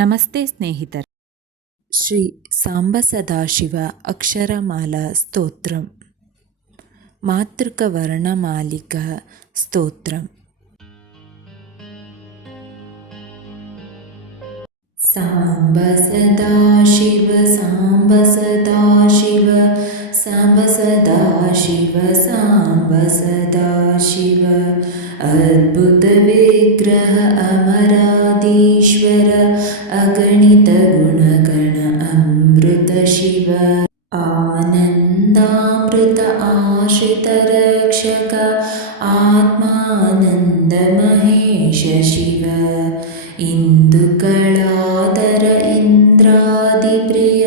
ನಮಸ್ತೆ ಸ್ನೇಹಿತರೆ. ಶ್ರೀ ಸಾಂಬ ಸದಾಶಿವ ಅಕ್ಷರಮಾಲಾ ಸ್ತೋತ್ರಂ ಮಾತೃಕವರ್ಣಮಾಲಿಕ ಸ್ತೋತ್ರಂ. ಸಾಂಬ ಸದಾಶಿವ ಸಾಂಬ ಸದಾಶಿವ ಸಾಂಬ ಸದಾಶಿವ ಸಾಂಬ ಸದಾಶಿವ ಅದ್ಭುತ ವಿಗ್ರಹ ಅಮರಾಧೀಶ್ವರ ಅಗಣಿತ ಗುಣಗಣ ಅಮೃತ ಶಿವ ಆನಂದಾಮೃತ ಆಶ್ರಿತ ರಕ್ಷಕ ಆತ್ಮಾನಂದ ಮಹೇಶ ಶಿವ ಇಂದುಕಳಾದರ ಇಂದ್ರಾದಿಪ್ರಿಯ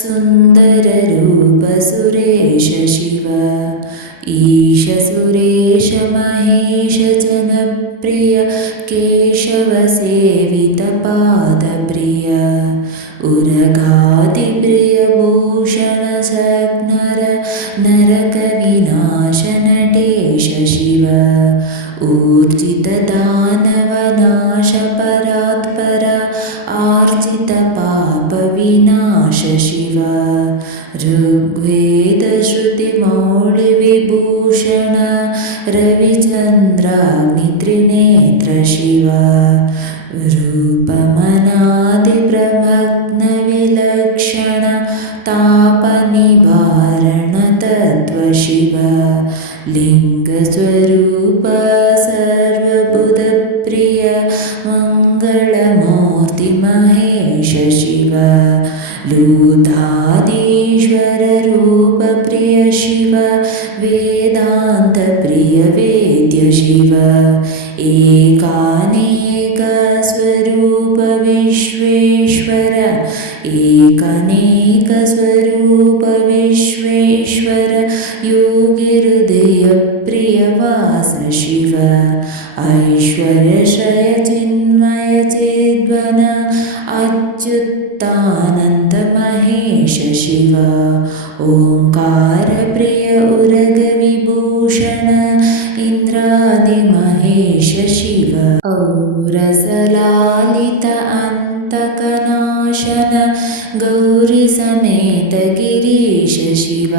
ಸುಂದರ ರೂಪ ಸುರೇಶ ಶಿವ ಈಶ ಸುರೇಶ ಮಹೇಶ ಜನಪ್ರಿಯ ಕೇಶವ ಸೇವಿತ ಪಾದ ಪ್ರಿಯ ಉರಗಾದಿ ಪ್ರಿಯ ಭೂಷಣ ಸಜ್ಞರ ನರಕ ವಿನಾಶ ನಟೇಶ ಶಿವ ಊರ್ಜಿತ ದಾನವ ನಾಶ ಪರಾತ್ಪರ ಆರ್ಜಿತ ಪಾಪ ವಿನಾಶ ಶಿವ ಋಗ್ವೇದ ಶ್ರುತಿ ಮೌಳಿ ವಿಭೂಷಣ ರವಿಚಂದ್ರಾಗ್ನಿ ತ್ರಿನೇತ್ರ ಶಿವ ರೂಪಮನಾದಿ ಪ್ರಮಗ್ನ ವಿಲಕ್ಷಣ ತಾಪ ನಿವಾರಣ ತತ್ವ ಶಿವ ಲಿಂಗ ಸ್ವರೂಪ ಸರ್ವಬುಧ ಪ್ರಿಯ ಮಂಗಳಮೂರ್ತಿ ಮಹೇಶ ಶಿವ ಲೂತಾದೀಶ್ವರ ರೂಪ ಪ್ರಿಯ ಶಿವ ವೇದಾಂತ ಪ್ರಿಯ ವೇದ್ಯ ಶಿವ ಏಕಾನೇಕ ಸ್ವರೂಪ ವಿಶ್ವೇಶ್ವರ ಏಕನೇಕ ಸ್ವರೂಪ ವಿಶ್ವೇಶ್ವರ ಯೋಗಿ ಹೃದಯ ಪ್ರಿಯ ವಾಸ ಶಿವ ಐಶ್ವರ್ಯ ಶ್ರಯ ಚಿನ್ಮಯ ಚೇದ್ವನ ಅಚ್ಯುತಾನಂದ ಮಹೇಶ ಶಿವ ಓಂಕಾರ ಪ್ರಿಯ ಉರಗ ವಿಭೂಷಣ ಇಂದ್ರಾದಿ ಮಹೇಶ ಶಿವ ಔರಸಲಾಲಿತ ಅಂತಕನಾಶನ ಗೌರಿ ಸಮೇತ ಗಿರೀಶ ಶಿವ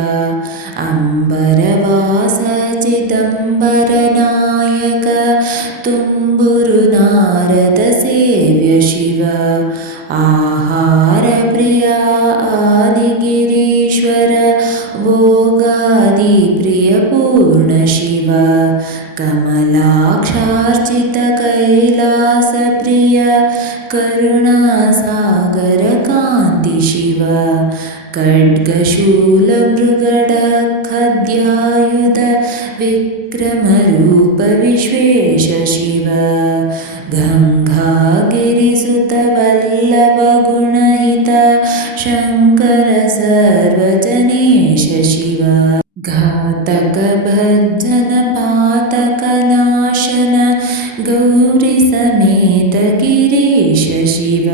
ಅಂಬರವಾಸ ಚಿದಂಬರ ನಾಯಕ ತುಂಬುರು ನಾರದ ಸೇವ್ಯ ಶಿವ ಆಹಾರ ಪ್ರಿಯ ಆದಿಗಿರೀಶ್ವರ ಭೋಗಾದಿ ಪ್ರಿಯ ಪೂರ್ಣ ಶಿವ ಕಮಲಾಕ್ಷಾರ್ಚಿತ ಕೈಲಾಸ ಪ್ರಿಯ ಕರುಣಾಸಾಗರ ಕಾಂತಿ ಶಿವ ಖಡ್ಗಶೂಲ ಮೃಗಡ ಖದ್ಯಾಯುಧ ವಿಕ್ರಮ ರೂಪ ವಿಶ್ವೇಶ ಶಿವ ಗಂಗಾಗಿರಿಸುತ ವಲ್ಲಭ ಗುಣಹಿತ ಶಂಕರ ಸರ್ವಜನೇಶ ಶಿವ ಘಾತಕ ಭಜ್ಜನ ಪಾತಕ ನಾಶನ ಗೌರಿ ಸಮೇತ ಗಿರೀಶ ಶಿವ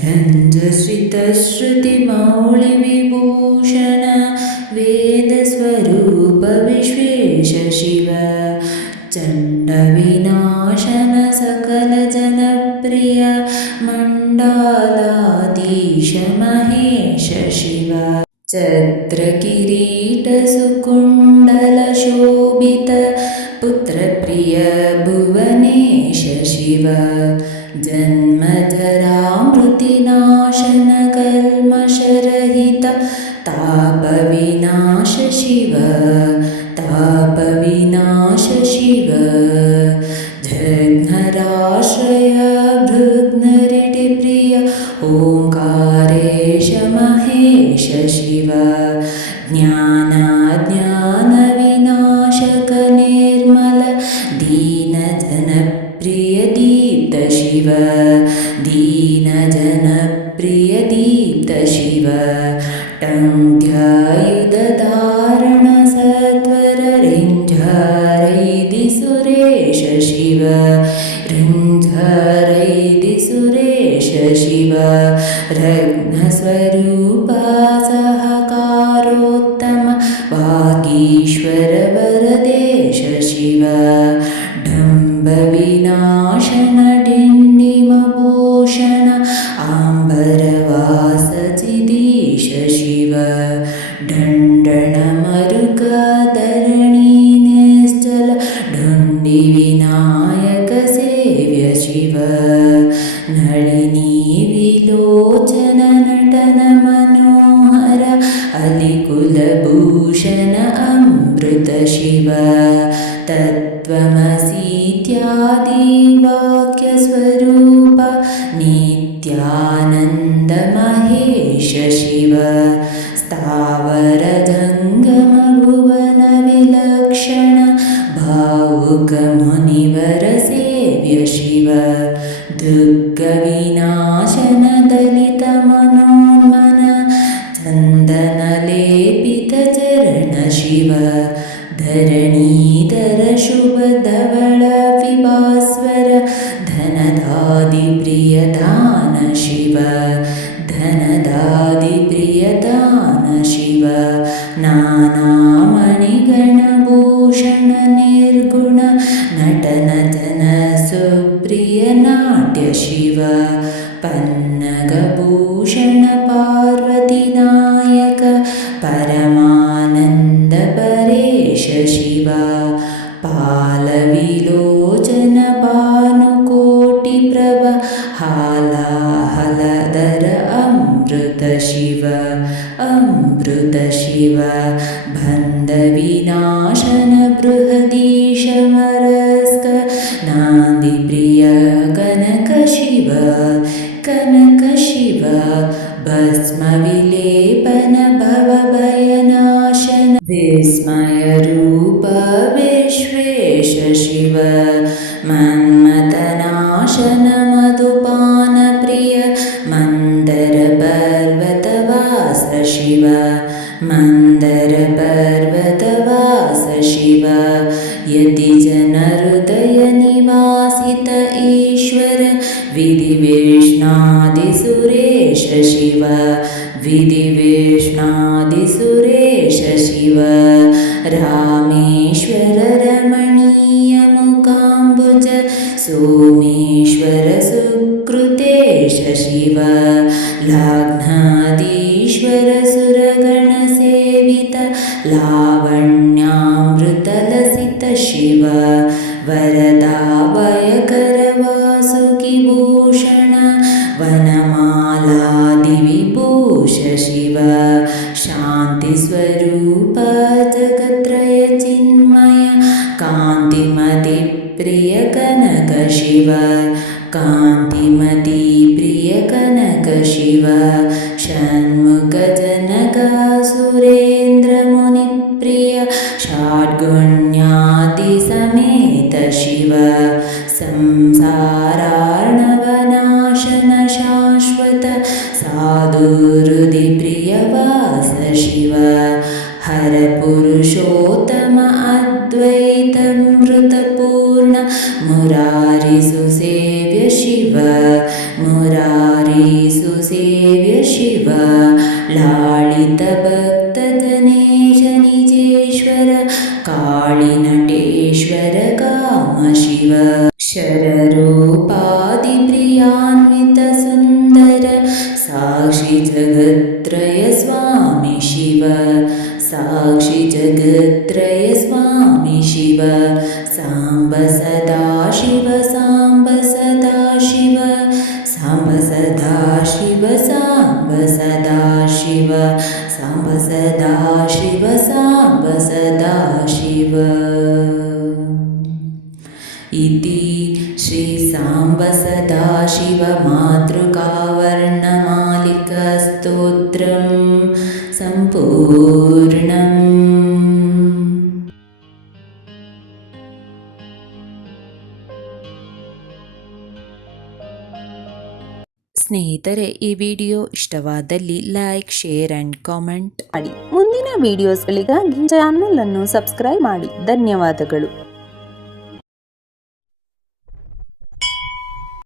ಝಂಜಶ್ರಿತ ಶ್ರುತಿ ಮೌಳಿ ವಿಭೂಷಣ ವೇದ ಸ್ವರೂಪ ವಿಶ್ವೇಶ ಶಿವ ಚಂಡ ವಿನಾಶನ ಸಕಲ ಜನಪ್ರಿಯ ಮಂಡಲಾಧೀಶ ಮಹೇಶ ಶಿವ ಛತ್ರ ಕಿರೀಟ ಸುಕುಂಡಲ ಶೋಭಿತ ಪುತ್ರ ಪ್ರಿಯ ಭುವನೇಶ ಶಿವ ಜನ್ಮ ಜರಾಮೃತಿ ನಾಶನ ಕಲ್ಮಷರಹಿತ ತಾಪ ವಿನಾಶ ಶಿವ ತಾಪ ವಿನಾಶ ಶಿವ ಜಘ್ನರಾಶ್ರಯ ಭೃಗ್ನರಿಟಿ ಪ್ರಿಯ ಓಂಕಾರೇಶ ಮಹೇಶ ಶಿವ ಜ್ಞಾನಾಜ್ಞಾನ ವಿನಾಶಕ ನಿರ್ಮಲ ದೀನ ಜನಪ್ರಿಯ ದೀಪ್ತ ಶಿವ ದೀನ ಜನಪ್ರಿಯ ದೀಪ್ತ ಶಿವ ಟಂಟ್ಯಾಯುಧ ಧಾರಣ ಸತ್ವರ ರಿಂಝಾರೈದಿ ಸುರೇಶ ಶಿವ ರಿಂಝಾರೈದಿ ಸುರೇಶ ಶಿವ ರತ್ನ ಸ್ವರೂಪ ಸಹಕಾರೋತ್ತಮ ವಾಗೀಶ್ವರ ವರದೇಶ ಶಿವ ಢಂಬ ವಿನಾಶನ ಡಿಂಡಿಮ ಭೂಷಣ तत्त्वमसीत्यादि वाक्यस्वरूप नित्यानन्द महेश शिव स्थावरजङ्गम भुवन विलक्षण भावुक मुनिवर सेव्य शिव दुर्गविनाशन दलित मनोन्मन चन्दन लेपित चरण शिव धरणीधर शुभ धवल विभास्वर धनदादि प्रिय दान शिव धनदादि प्रिय दान शिव नानामणिगणभूषण निर्गुण नटन जन सुप्रिय नाट्य शिव पन्नगभूषण पार्वती नायक परमानन्द परेश शिव पालविलोचन भानुकोटिप्रभ हालाहलधर अमृत शिव बन्धविनाशन बृहदीश मरस्क नान्दिप्रिय कनक शिव भस्मविलेपन भवभयनाशन विस्मयरूप विश्वेश शिव मन्मथनाशन मधुपान प्रिय मन्दर पर्वतवास शिव यतिजन हृदय निवासित ईश्वर विधिवेष्णादिसुरेश शिव रामेश्वर रमणीय मुकाम्बुज सोमेश्वर सुकृतेश शिव लग्नाधीश्वर सुरगणसेवित लावण्यामृतलसित शिव वरदाभयकर वासुकिभूषण वनमालादिविभूष शिव शान्तिस्वरूप जगत्त्रय चिन्मय कान्तिमति प्रिय कनक शिव षण्मुखजनक सुरेन्द्रमुनिप्रिय षड्गुण्यादिसमेत शिव संसारार्णवनाशन शाश्वत साधुहृदि प्रियवास शिव हर पुरुषोत्तम अद्वैतमृतपूर्ण मुरारी सुसेव्य शिव लालित भक्तजनेश निजेश्वर काळिनटेश्वर काम शिव क्षररूपादिप्रियान्वित सुन्दर साक्षि जगत्त्रय स्वामी शिव साम्ब सदा शिव इति श्री सांब सदाशिव मातृकावर्णमालिकास्तोत्रं सम्पूर्णम्। ಸ್ನೇಹಿತರೆ, ಈ ವಿಡಿಯೋ ಇಷ್ಟವಾದಲ್ಲಿ ಲೈಕ್, ಶೇರ್ ಅಂಡ್ ಕಾಮೆಂಟ್ ಮಾಡಿ. ಮುಂದಿನ ವಿಡಿಯೋಸ್ಗಳಿಗಾಗಿ ಚಾನೆಲ್ ಅನ್ನು ಸಬ್ಸ್ಕ್ರೈಬ್ ಮಾಡಿ. ಧನ್ಯವಾದಗಳು.